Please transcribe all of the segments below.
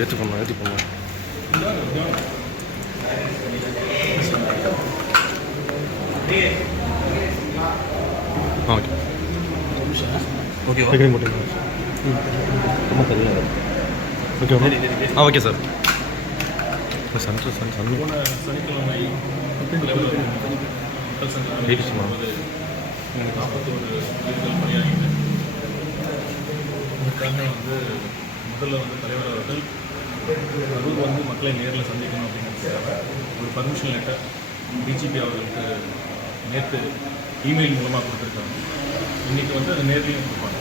ஏற்றி பண்ணலாம் ஏற்றி பண்ணலாம் ஆ ஓகே ஓகேவா ரெக்கார்டிங் போட்டுங்க ரொம்ப தெரியாது ஓகே ஆ ஓகே சார் சன் சன் சன் சனிக்கிழமை நாற்பத்தோரு உயிர்கள் பலியாகின அதுக்காக வந்து முதல்ல வந்து தலைவர் அவர்கள் கரூர் வந்து மக்களை நேரில் சந்திக்கணும் அப்படிங்கிறதுக்காக ஒரு பர்மிஷன் லெட்டர் டிஜிபி அவர்களுக்கு நேற்று இமெயில் மூலமாக கொடுத்துருக்காங்க. இன்றைக்கி வந்து அது நேர்லையும் கொடுப்பாங்க.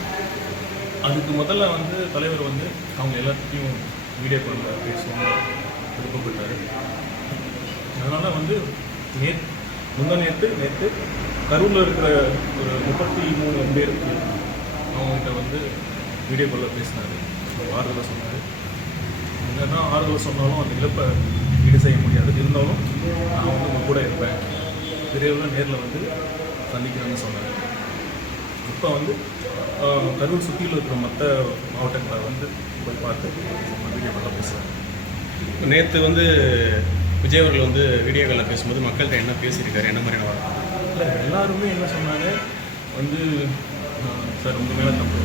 அதுக்கு முதல்ல வந்து தலைவர் வந்து அவங்க எல்லாத்துட்டையும் வீடியோ காலில் பேசணும் விருப்பப்பட்டார். அதனால் வந்து நே முந்தா நேற்று நேற்று கரூரில் இருக்கிற ஒரு முப்பத்தி மூணு பேருக்கு அவங்ககிட்ட வந்து வீடியோ காலில் பேசினார். ஆறுதலாக சொன்னார். என்னன்னா ஆறுதல் சொன்னாலும் அந்த இழப்பை ஈடு செய்ய முடியாது. இருந்தாலும் நான் வந்து உங்க கூட இருப்பேன். விரைவில் நேரில் வந்து சந்திக்கிறேன்னு சொன்னார். இப்போ வந்து கரூர் சுற்றியில் இருக்கிற மற்ற மாவட்டங்களை வந்து போய் பார்த்து வீடியோ காலில் பேசுகிறேன் நேற்று வந்து விஜய் அவர்கள் வந்து வீடியோ காலில் பேசும்போது மக்கள்கிட்ட என்ன பேசியிருக்காரு? என்ன மாதிரியான வார்த்தை? இல்லை எல்லாருமே என்ன சொன்னாங்க? வந்து சார் உங்கள் மேலே தப்பு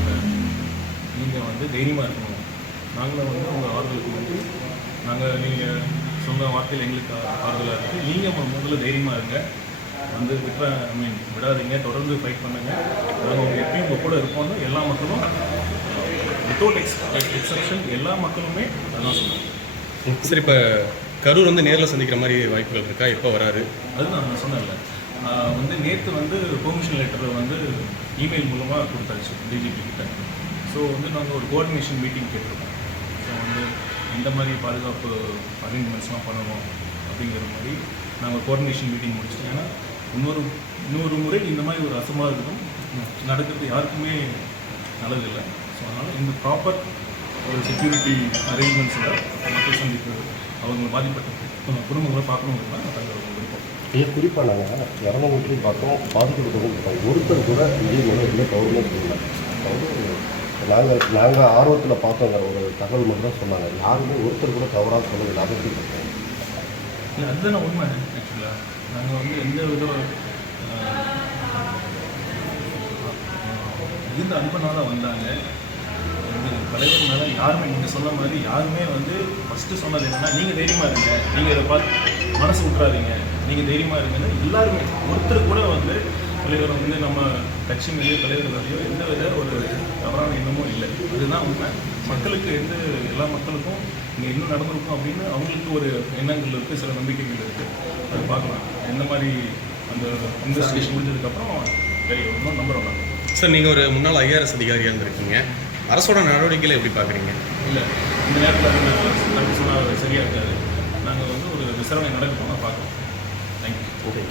நீங்கள் வந்து தைரியமாக இருக்கணும். நாங்களும் வந்து உங்கள் ஆறுதலுக்கு வந்து நாங்கள் நீங்கள் சொன்ன வார்த்தையில் எங்களுக்கு ஆறுதலாக இருக்குது நீங்கள் முதல்ல தைரியமாக இருங்க. வந்து விட்ற ஐ மீன் விடாதீங்க. தொடர்ந்து ஃபைட் பண்ணுங்க. நாங்கள் உங்கள் எப்பயும் உங்கள் கூட இருப்போம்னு எல்லா மக்களும் வித்தவுட் எக்ஸ் எக்ஸப்ஷன் எல்லா மக்களுமே அதான் சொன்னாங்க சரி இப்போ கரூர் வந்து நேரில் சந்திக்கிற மாதிரி வாய்ப்புகள் இருக்கா? எப்போ வராரு? அது நான் சொன்னேன்ல. வந்து நேற்று வந்து பெர்மிஷன் லெட்டர் வந்து இமெயில் மூலமாக கொடுத்தாச்சு டிஜிபி கிட்ட. ஸோ வந்து நாங்கள் ஒரு கோஆர்டினேஷன் மீட்டிங் கேட்டிருக்கோம். இந்த மாதிரி பாதுகாப்பு அரேஞ்ச்மெண்ட்ஸ்லாம் பண்ணணும் அப்படிங்கிற மாதிரி நாங்கள் கோஆர்டினேஷன் மீட்டிங் முடிச்சிட்டோம். ஏன்னா இன்னொரு இன்னொரு முறை இந்த மாதிரி ஒரு அசமாக இருக்கும். நடக்கிறது யாருக்குமே நல்லதில்லை. ஸோ அதனால் இந்த ப்ராப்பர் ஒரு செக்யூரிட்டி அரேஞ்ச்மெண்ட்ஸில் மக்கள் சந்திப்பு அவங்க பாதிப்பட்ட குடும்பங்களை பார்க்கணுங்கிறது தான் தங்களோட விருப்பம். ஐயா குறிப்பாக நாங்கள் இறந்தவங்களையும் பார்த்தோம். பாதிக்கப்பட்டவங்க ஒருத்தர் கூட விஜய் கவர்மெண்ட் இல்லை. கவர்மெண்ட் நாங்கள் நாங்கள் ஆர்வத்தில் பார்த்தோங்கிற ஒரு தகவல் மட்டும் தான் சொன்னாங்க. யாருமே ஒருத்தர் கூட தவறாக சொல்லவில்லை அதை எப்படி அதுதான் உண்மை ஆக்சுவலாக நாங்கள் வந்து எந்த வித இருந்த அனுப்பினால வந்தாங்க. தலைவர் மேலே யாருமே நீங்கள் சொன்ன மாதிரி யாருமே வந்து ஃபஸ்ட்டு சொன்னது என்னென்னா நீங்கள் தைரியமாக இருங்க. நீங்கள் இதை பார்த்து மனசு விட்றாதீங்க நீங்கள் தைரியமாக இருங்கன்னு எல்லாருமே ஒருத்தர் கூட வந்து தலைவர் வந்து நம்ம கட்சி மேலேயோ தலைவர்களையோ எந்த வித ஒரு இல்லை அதுதான் உண்மை. மக்களுக்கு எந்த எல்லா மக்களுக்கும் இங்கே இன்னும் நடந்திருக்கும் அப்படின்னு அவங்களுக்கு ஒரு எண்ணங்கள் இருக்குது சில நம்பிக்கைகள் இருக்குது அது பார்க்கலாம். எந்த மாதிரி அந்த இன்வெஸ்டிகேஷன் முடிஞ்சதுக்கப்புறம் தெரியும். நம்புகிறோம் நாங்கள் சார் நீங்கள் ஒரு முன்னாள் ஐஆர்எஸ் அதிகாரியாக இருந்திருக்கீங்க. அரசோட நடவடிக்கைகளை எப்படி பார்க்குறீங்க? இல்லை இந்த நேரத்தில் சொன்னால் சரியாக இருக்காது. நாங்கள் வந்து ஒரு விசாரணை நடக்கட்டும் நான் பார்க்குறோம் தேங்க்யூ ஓகே